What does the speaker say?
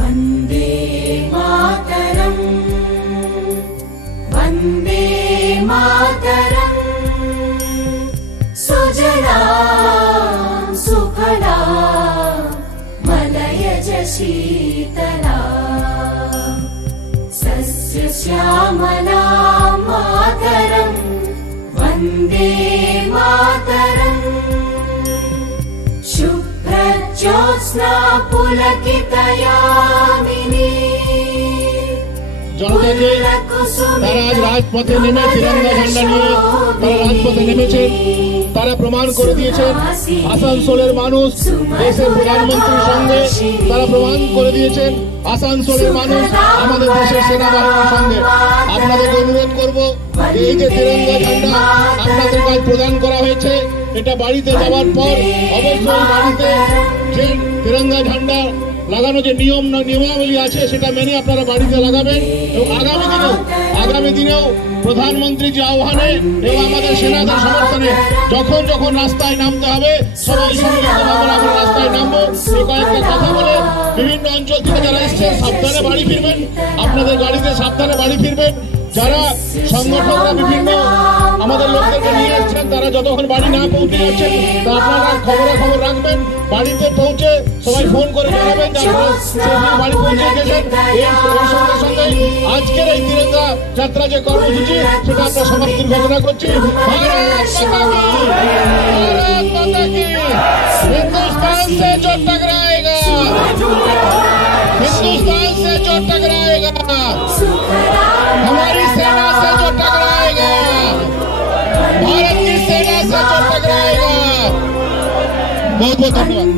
वन्दे मातरम् वन्दे मातरम् सुजला सुफला मलयज शीतला सस्य श्यामला मातरम् वन्दे मातरम् शुभ्रज्योत्स्ना पुलकितयामिनी जनता के तारा आज राजपथे नेमे तिरंगा झंडा निये तारा राजपथे नेमेছেন তারা প্রমাণ করে দিয়েছেন আসানসোলের মানুষ দেশের প্রধানমন্ত্রীর সঙ্গে তারা প্রমাণ করে দিয়েছেন আসানসোলের মানুষ আমাদের দেশের সেনাবাহিনীর সঙ্গে আপনাদেরকে অনুরোধ করব এই যে তিরঙ্গা ঝান্ডা আপনাদের কাছে প্রদান করা হয়েছে এটা বাড়িতে যাওয়ার পর অবশ্যই বাড়িতে যে তিরঙ্গা ঝান্ডা লাগানো যে নিয়মাবলী আছে সেটা মেনে আপনারা বাড়িতে লাগাবেন এবং আগামী দিনেও প্রধানমন্ত্রী যে আহ্বানে এবং আমাদের সেনাদের সমর্থনে যখন যখন রাস্তায় নামতে হবে সবাই আমরা রাস্তায় নামবো এই কয়েকটা কথা বলে বিভিন্ন অঞ্চল থেকে যারা এসছেন সাবধানে বাড়ি ফিরবেন আপনাদের গাড়িতে সাবধানে বাড়ি ফিরবেন যারা সংগঠনরা বিভিন্ন আমাদের লোকদেরকে নিয়ে এসছেন তারা যতক্ষণ বাড়ি না পৌঁছে যাচ্ছেন তা আপনারা খবর রাখবেন বাড়িতে পৌঁছে সবাই ফোন করে জানাবেন যে আপনারা বাড়ি পৌঁছে গেছেন এর সঙ্গে সঙ্গে আজকের এই তিরঙ্গা যাত্রা যে কর্মসূচি সেটা আমরা সমাপ্তির ঘোষণা করছি भारत माता की हिंदुस्तान से जो टकराएगा हिंदुस्तान से जो टकराएगा हमारी सेना से जो टकराएगा भारत की सेना से जो टकराएगा बहुत बहुत धन्यवाद।